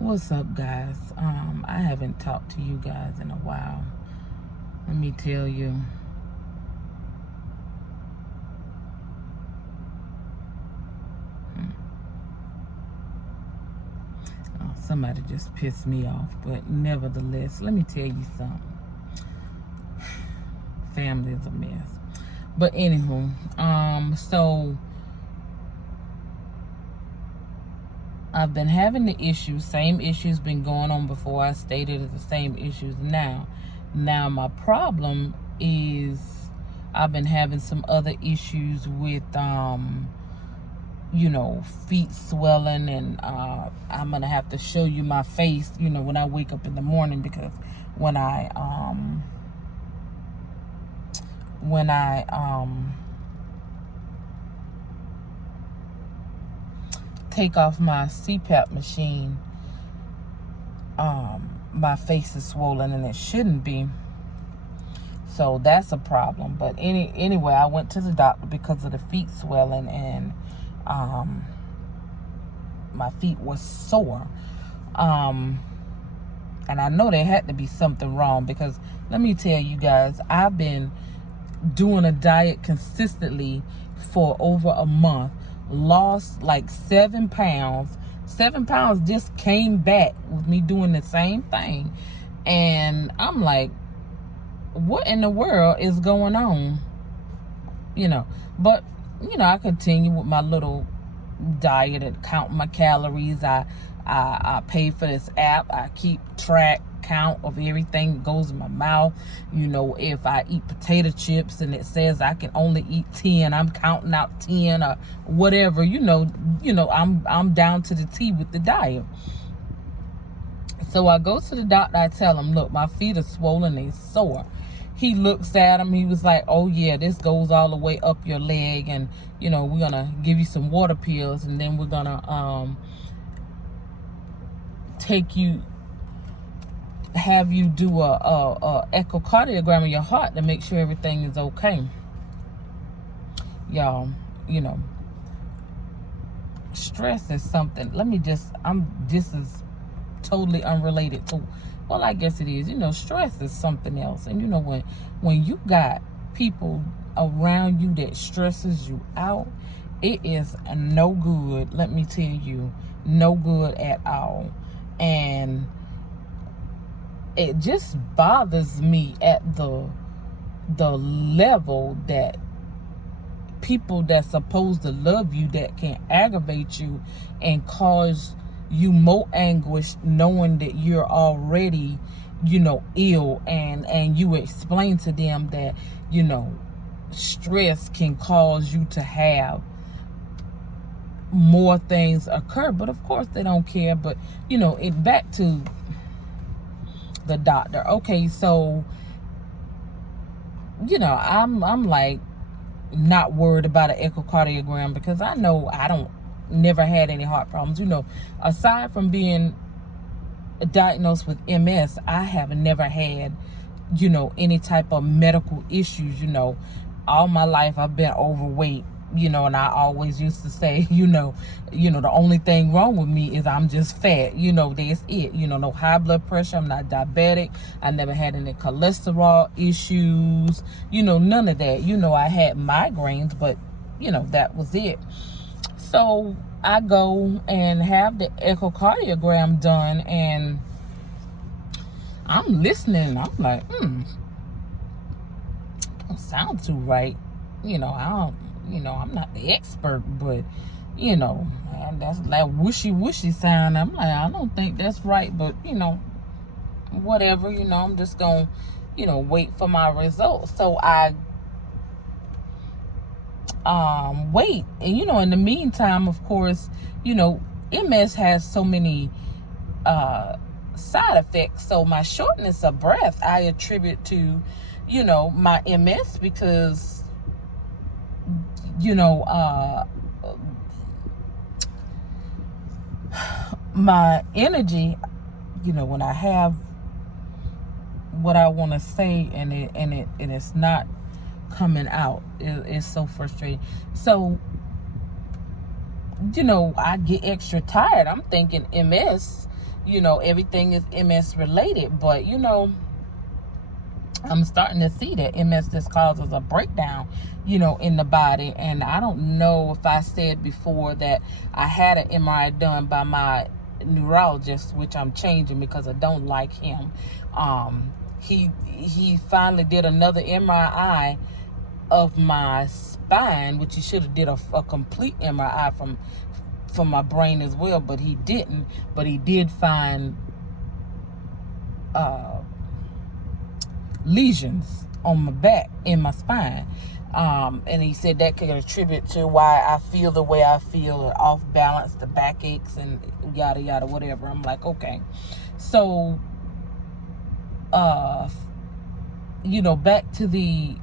What's up, guys? I haven't talked to you guys in a while. Let me tell you. Somebody just pissed me off, but nevertheless, let me tell you something. Family is a mess. But anywho, so I've been having the issues, same issues been going on before. I stated it's the same issues now. Now my problem is I've been having some other issues with feet swelling, and I'm gonna have to show you my face, when I wake up in the morning, because when I take off my CPAP machine, my face is swollen and it shouldn't be. So that's a problem. But anyway, I went to the doctor because of the feet swelling, and my feet were sore. And I know there had to be something wrong, because let me tell you guys, I've been doing a diet consistently for over a month. Lost like 7 pounds. 7 pounds just came back with me doing the same thing. And I'm like, what in the world is going on? But I continue with my little diet and count my calories. I pay for this app. I keep count of everything that goes in my mouth. If I eat potato chips and it says I can only eat 10, I'm counting out 10 or whatever. I'm down to the T with the diet. So I go to the doctor. I tell him, look, my feet are swollen, they sore. He looks at him. He was like, oh yeah, this goes all the way up your leg, and we're gonna give you some water pills, and then we're gonna have you do a echocardiogram of your heart to make sure everything is okay. Y'all, stress is something. This is totally unrelated to, well, I guess it is. Stress is something else. And when you got people around you that stresses you out, it is no good. Let me tell you, no good at all. And it just bothers me at the level that people that's supposed to love you, that can aggravate you and cause you more anguish, knowing that you're already ill, and you explain to them that stress can cause you to have more things occur. But of course they don't care. But it back to the doctor. Okay, so I'm like not worried about an echocardiogram, because I know I don't never had any heart problems. Aside from being diagnosed with MS, I have never had any type of medical issues. All my life I've been overweight, and I always used to say, the only thing wrong with me is I'm just fat. That's it. No high blood pressure. I'm not diabetic. I never had any cholesterol issues. None of that. I had migraines, but that was it. So I go and have the echocardiogram done, and I'm listening. I'm like, don't sound too right. I don't. I'm not the expert, but and that's like wishy sound. I'm like, I don't think that's right, but whatever. I'm just gonna wait for my results. So I wait, and in the meantime, of course, MS has so many side effects. So my shortness of breath I attribute to my MS, because my energy, when I have what I want to say, and it's not coming out, it's so frustrating. So I get extra tired. I'm thinking MS, everything is MS related. But, I'm starting to see that MS just causes a breakdown, in the body. And I don't know if I said before that I had an MRI done by my neurologist, which I'm changing because I don't like him. He finally did another MRI of my spine, which he should have did a complete MRI from my brain as well, but he didn't. But he did find lesions on my back, in my spine. And he said that could attribute to why I feel the way I feel, or off balance, the back aches and yada yada, whatever. I'm like, okay. So back to the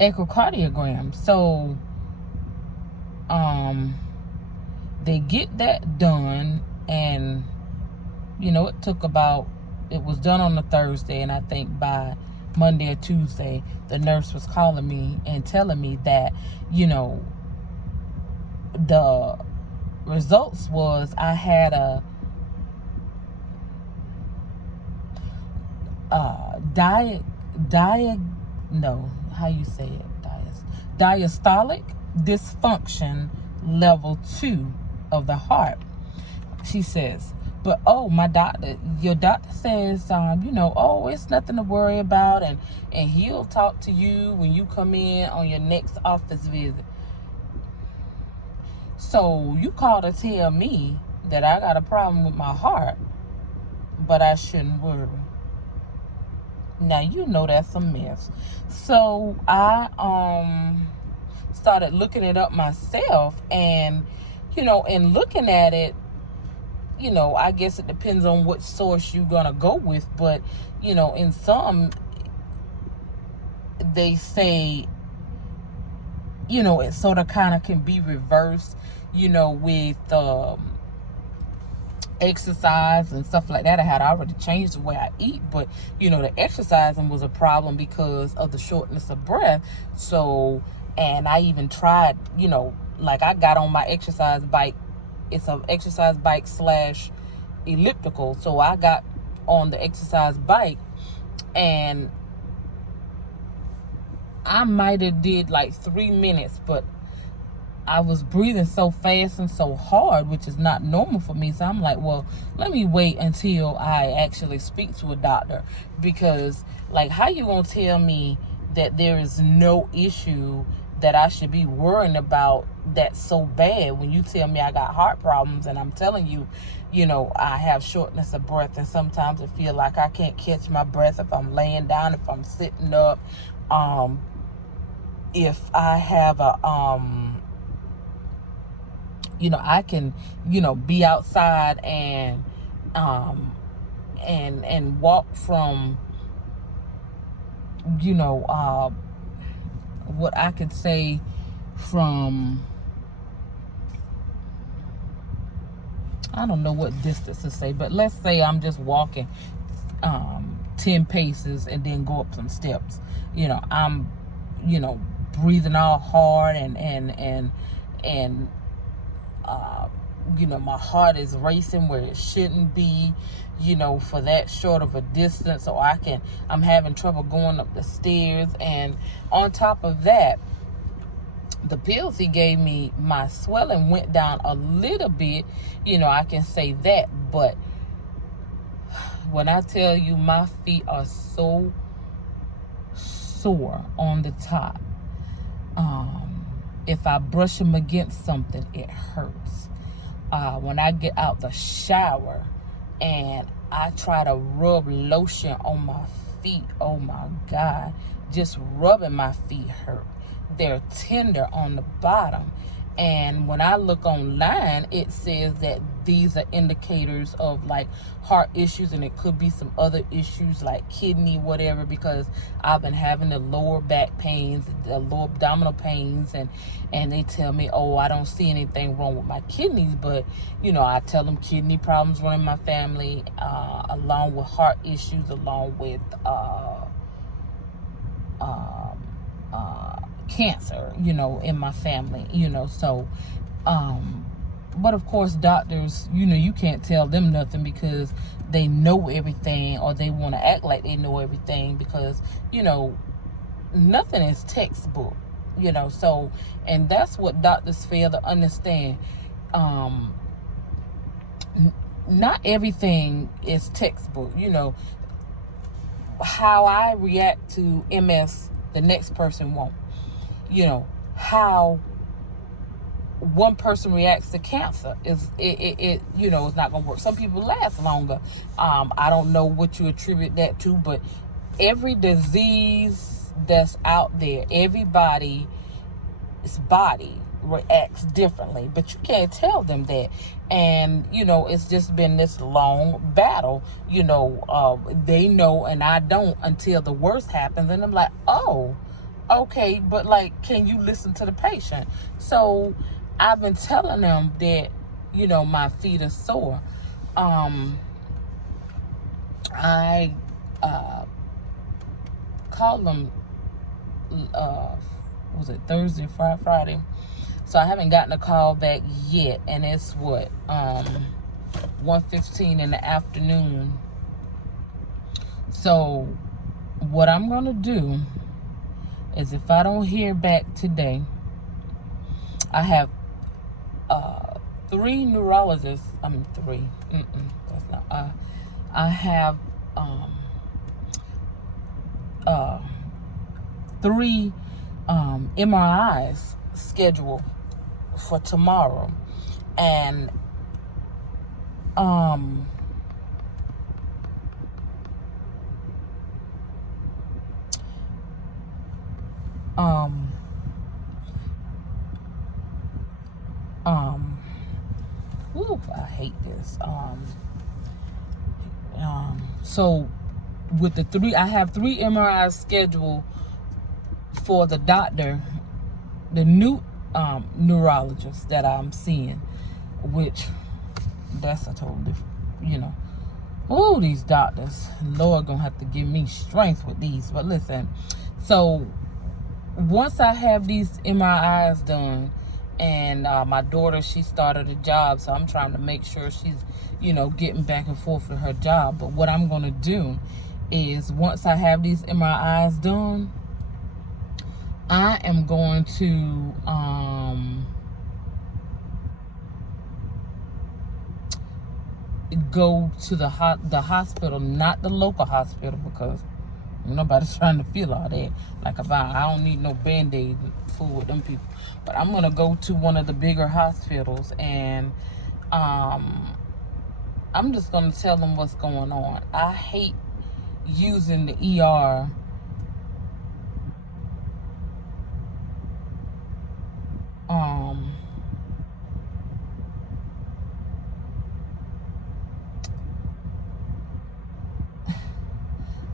echocardiogram. So they get that done, and it was done on a Thursday, and I think by Monday or Tuesday, the nurse was calling me and telling me that, the results was I had a diastolic dysfunction level 2 of the heart. She says, but your doctor says, it's nothing to worry about, and he'll talk to you when you come in on your next office visit. So you called to tell me that I got a problem with my heart, but I shouldn't worry. Now, that's a mess. So I started looking it up myself, and and looking at it, I guess it depends on what source you're gonna go with, but in some, they say it sort of kind of can be reversed, with exercise and stuff like that. I had already changed the way I eat, but the exercising was a problem because of the shortness of breath. So, and I even tried, like I got on my exercise bike. It's an exercise bike / elliptical. So I got on the exercise bike, and I might have did like 3 minutes, but I was breathing so fast and so hard, which is not normal for me. So I'm like, well, let me wait until I actually speak to a doctor, because like, how you gonna tell me that there is no issue that I should be worrying about that's so bad when you tell me I got heart problems, and I'm telling you, I have shortness of breath, and sometimes I feel like I can't catch my breath if I'm laying down, if I'm sitting up, if I have a I can be outside and walk from what I could say from, I don't know what distance to say, but let's say I'm just walking 10 paces and then go up some steps. I'm breathing all hard, and my heart is racing where it shouldn't be, for that short of a distance. So I'm having trouble going up the stairs. And on top of that, the pills he gave me, my swelling went down a little bit, I can say that. But when I tell you my feet are so sore on the top, if I brush them against something, it hurts. When I get out the shower and I try to rub lotion on my feet, oh my God, just rubbing my feet hurt. They're tender on the bottom. And when I look online, it says that these are indicators of like heart issues, and it could be some other issues like kidney, whatever, because I've been having the lower back pains, the lower abdominal pains, and they tell me, oh, I don't see anything wrong with my kidneys, but I tell them kidney problems run in my family, along with heart issues, along with cancer, in my family, so, but of course, doctors, you can't tell them nothing because they know everything, or they want to act like they know everything, because, nothing is textbook, so, and that's what doctors fail to understand. Not everything is textbook. How I react to MS, the next person won't. How one person reacts to cancer is it's not gonna work. Some people last longer. I don't know what you attribute that to, but every disease that's out there, everybody's body reacts differently, but you can't tell them that. And it's just been this long battle. They know and I don't until the worst happens, and I'm like, oh, okay, but like, can you listen to the patient? So I've been telling them that my feet are sore. I called them was it Thursday, Friday? So I haven't gotten a call back yet, and it's 1:15 in the afternoon. So what I'm gonna do is, if I don't hear back today, I have 3 neurologists. Three. That's not. I have 3 MRIs scheduled for tomorrow, and I hate this. So with the 3, I have 3 MRIs scheduled for the doctor, the new neurologist that I'm seeing, which that's a total different, oh, these doctors, Lord gonna have to give me strength with these. But listen, so once I have these MRIs done, and my daughter, she started a job, so I'm trying to make sure she's getting back and forth with her job. But what I'm gonna do is, once I have these MRIs done, I am going to go to the hospital, not the local hospital, because nobody's trying to feel all that. Like, if I don't need no Band-Aid fool with them people. But I'm gonna go to one of the bigger hospitals, and I'm just gonna tell them what's going on. I hate using the ER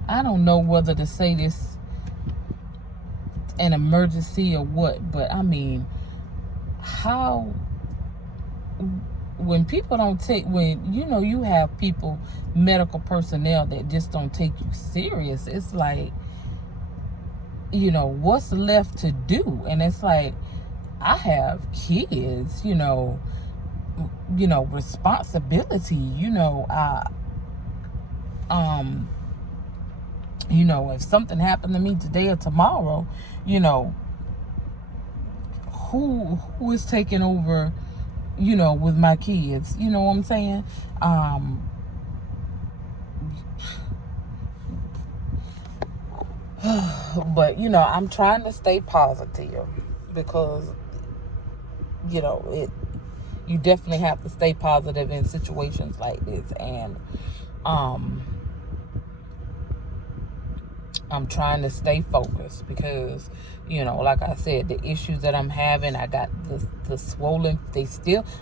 I don't know whether to say this an emergency or what, but I mean, how, when people don't take, when you have people, medical personnel, that just don't take you serious, it's like, what's left to do? And it's like, I have kids, responsibility, if something happened to me today or tomorrow, who is taking over, with my kids? You know what I'm saying? But I'm trying to stay positive, because you definitely have to stay positive in situations like this. And I'm trying to stay focused, because like I said, the issues that I'm having, I got the swollen,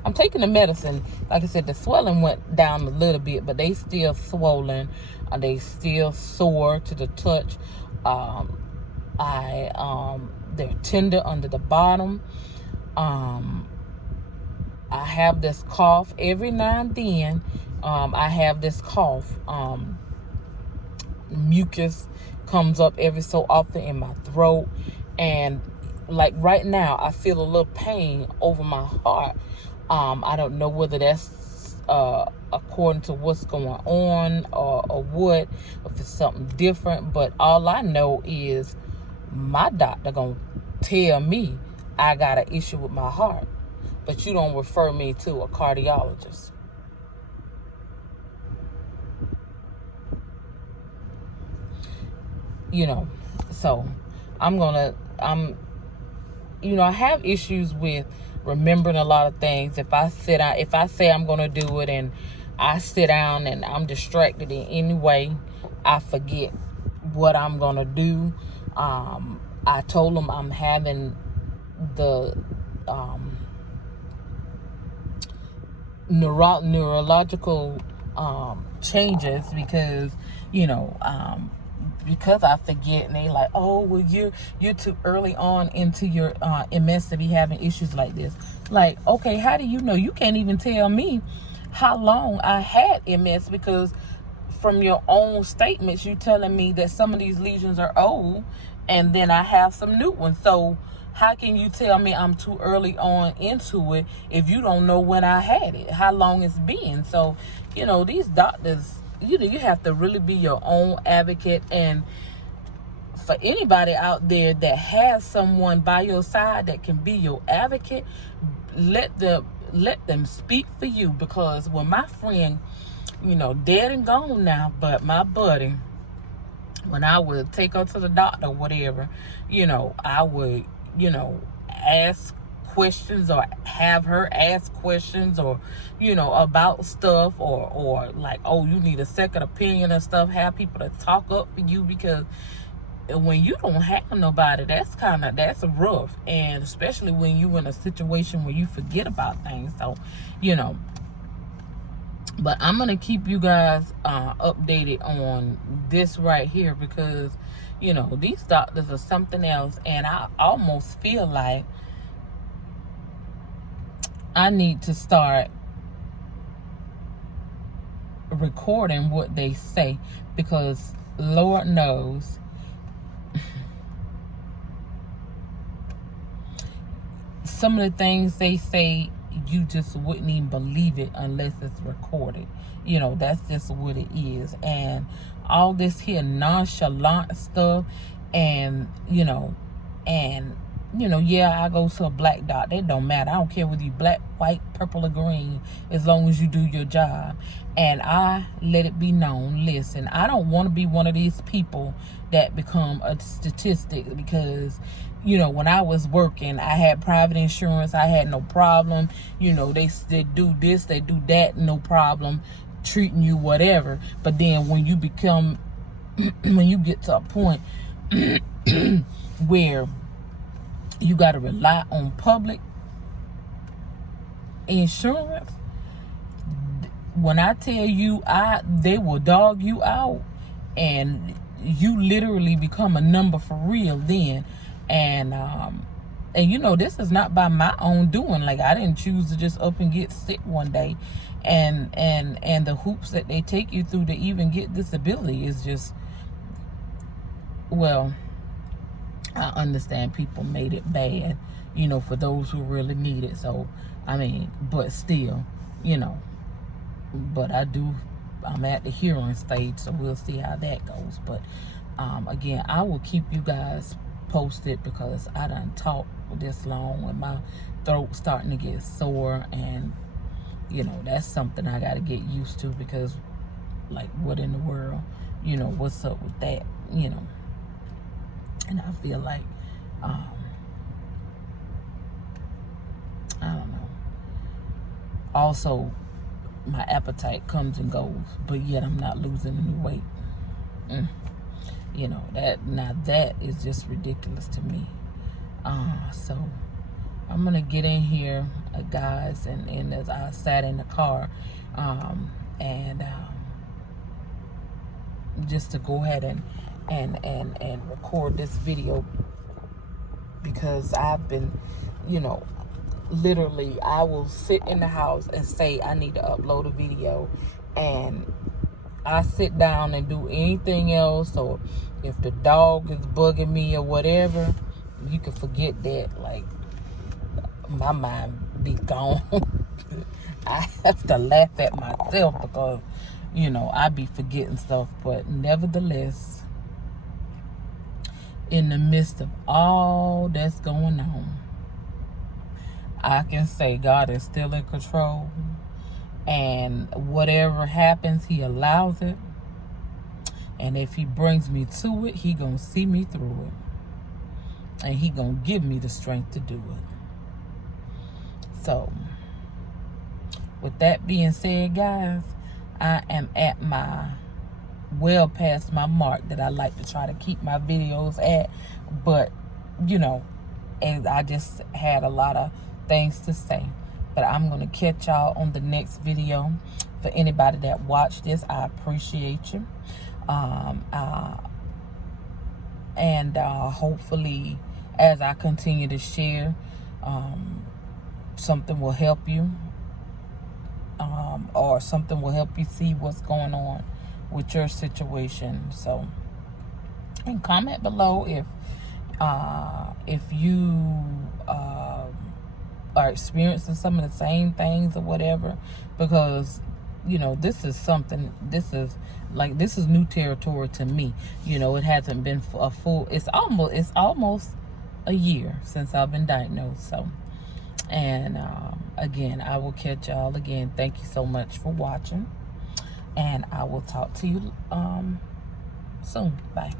I'm taking the medicine. Like I said, the swelling went down a little bit, but they still swollen, they still sore to the touch. They're tender under the bottom. I have this cough every now and then. I have this cough. Mucus comes up every so often in my throat, and like right now, I feel a little pain over my heart. I don't know whether that's according to what's going on or what, if it's something different. But all I know is my doctor gonna tell me I got an issue with my heart, but you don't refer me to a cardiologist. So I have issues with remembering a lot of things. If I say I'm gonna do it and I sit down and I'm distracted in any way, I forget what I'm gonna do. I told them I'm having the neurological changes because because I forget, and they like, oh well, you're too early on into your MS to be having issues like this. Like, okay, how do you know? You can't even tell me how long I had MS, because from your own statements, you telling me that some of these lesions are old, and then I have some new ones. So how can you tell me I'm too early on into it if you don't know when I had it, how long it's been? So, these doctors, you have to really be your own advocate. And for anybody out there that has someone by your side that can be your advocate, let them speak for you. Because when my friend, dead and gone now, but my buddy, when I would take her to the doctor or whatever, I would, ask questions or have her ask questions or, about stuff or like, oh, you need a second opinion and stuff. Have people to talk up for you, because when you don't have nobody, that's rough. And especially when you in a situation where you forget about things. So, but I'm going to keep you guys updated on this right here, because, these doctors are something else. And I almost feel like I need to start recording what they say, because Lord knows some of the things they say, you just wouldn't even believe it unless it's recorded. That's just what it is. And all this here nonchalant stuff, and yeah, I go to a black doctor. It don't matter. I don't care whether you black, white, purple, or green, as long as you do your job. And I let it be known, listen, I don't want to be one of these people that become a statistic, because when I was working, I had private insurance. I had no problem. They do this, they do that, no problem treating you whatever. But then when you get to a point where you got to rely on public insurance, when I tell you, they will dog you out, and you literally become a number for real then. And this is not by my own doing. Like, I didn't choose to just up and get sick one day. And the hoops that they take you through to even get disability is just, well, I understand people made it bad, for those who really need it. So, but still, but I'm at the hearing stage, so we'll see how that goes. But again, I will keep you guys posted, because I done talked this long and my throat starting to get sore, and that's something I got to get used to, because like, what in the world, what's up with that, and I feel like I don't know, also my appetite comes and goes, but yet I'm not losing any weight. That is just ridiculous to me. So I'm gonna get in here, guys, and as I sat in the car, and just to go ahead and record this video, because I've been, literally, I will sit in the house and say I need to upload a video, and I sit down and do anything else, or if the dog is bugging me or whatever, you can forget that. Like, my mind be gone. I have to laugh at myself because, I be forgetting stuff. But nevertheless, in the midst of all that's going on, I can say God is still in control. And whatever happens, he allows it. And if he brings me to it, he gonna see me through it. And he gonna give me the strength to do it. So, with that being said, guys, I am at well past my mark that I like to try to keep my videos at. But, and I just had a lot of things to say. But I'm going to catch y'all on the next video. For anybody that watched this, I appreciate you. And hopefully, as I continue to share, something will help you. Or something will help you see what's going on with your situation. So, and comment below if you are experiencing some of the same things or whatever, because this is new territory to me. It hasn't been a full, it's almost a year since I've been diagnosed. So, and again, I will catch y'all again. Thank you so much for watching, and I will talk to you soon. Bye.